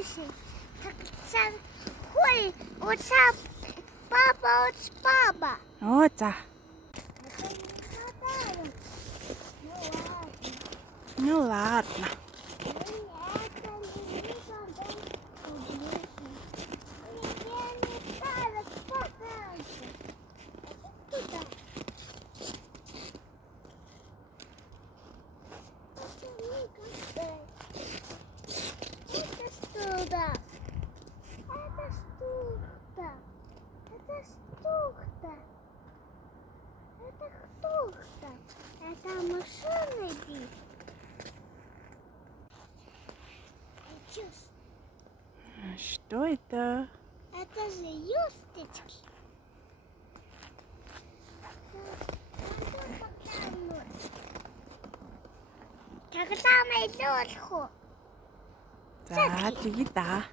мишень. Так це ходить, оця папа, оце баба. Оця. А це не хватає. Ну ладно. Это машина бит. Что это? Это же юсточки. Когда мы лёдку. 자, 저기 있다.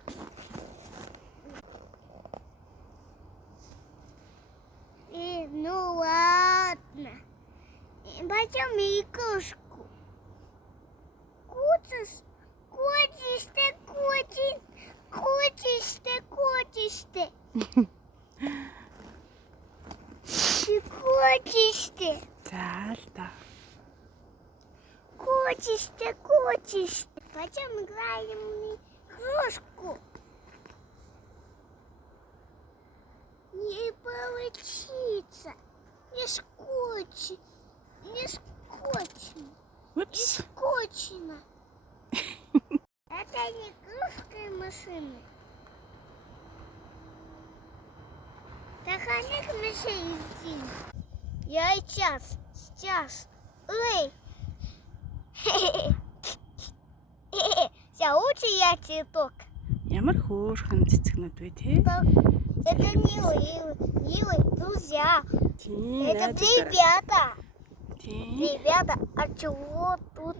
И, ну ладно. Пойдем игрушку. Кутишь, кутишь ты, кутишь, кутишь ты, кутишь ты. И кутишь ты, 잘다. кутишь ты, кутишь ты. Пойдем играем в игрушку. Не получится. Не скотч. Не скотчно. Не Упс. скотчно. Это не игрушка машины. Так они к машине. Я сейчас. Эй. Заучи я цветок. Ямар хөөрхөн цэцгнүүд вэ те? Это милые друзья. Тийм. Это ребята. Тийм. Ребята, а чего тут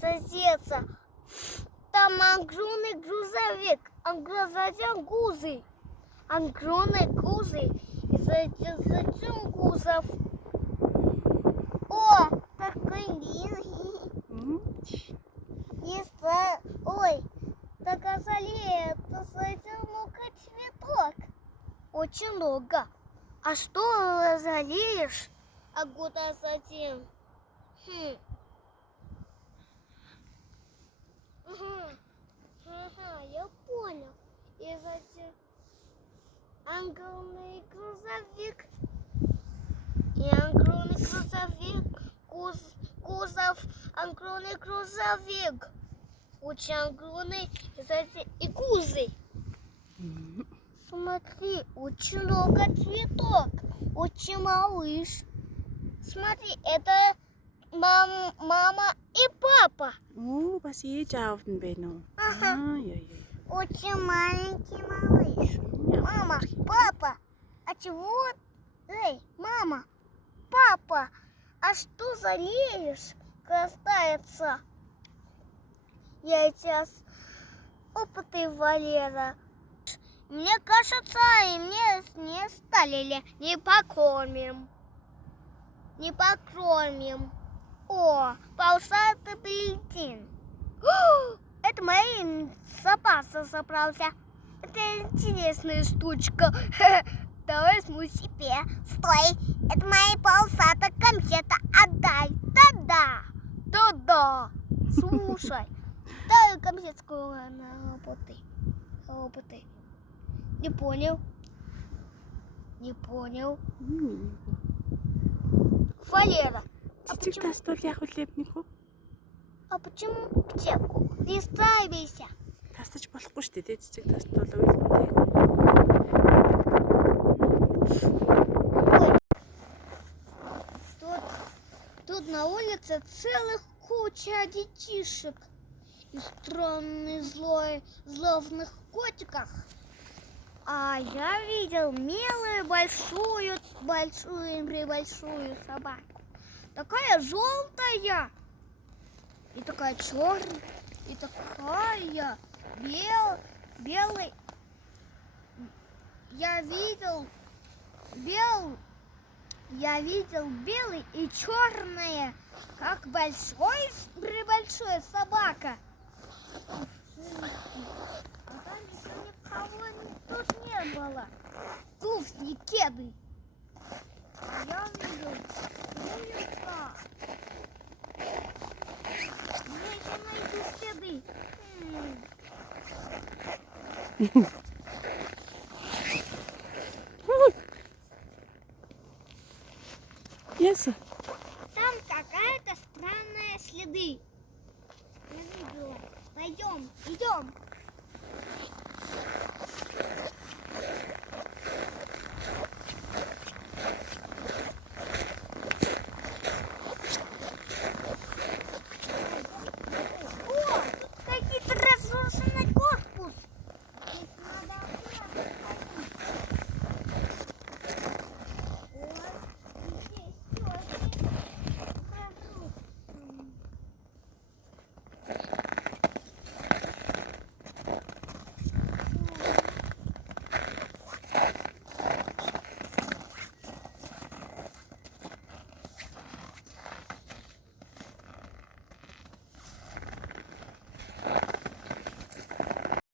садится? Там огромный грузовик, огромный гузы. Огромный гузы. И затем гузов. О, такой милый. Ой, так азалия, это совсем много цветок. Очень много. А что залеешь? А куда затем? Ага, я понял. И затем огромный грузовик. И огромный грузовик. Кузов, огромный грузовик. Очень огромный. И затем и гузы. Смотри, очень много цветок. Очень малыш. Смотри, это мама и папа. Оо, бас ээж аавд нь байна уу? Ага. Яй. Очень маленький малыш. Мама, папа, а чего? Эй, мама, папа, а что за леешь касается? Я сейчас опыты Валера. Мне кажется, и мне не стали не покормим. Не покормим. О, полосатый бюллетень. Это мои запасы собрался. Это интересная штучка. Давай возьму себе. Стой, это мои полосатые конфеты. Отдай. Да-да. Слушай. Дай конфетку на роботы. Не понял. Валера, Цэцэг тастуул яг үлээбнэх үү? а почему аптеку? Не ставайся. Тастаж болохгүй шүү дээ. Цэцэг тастуул уйлдээ. Тут на улице целых куча детишек. И странных злобных котиков. А я видел милую большую собаку. Такая желтая. И такая черная. И такая белый. Я видел белый и черное, как большая собака. Яса. Там какая-то странная следы. Я видела. Пойдем, идем.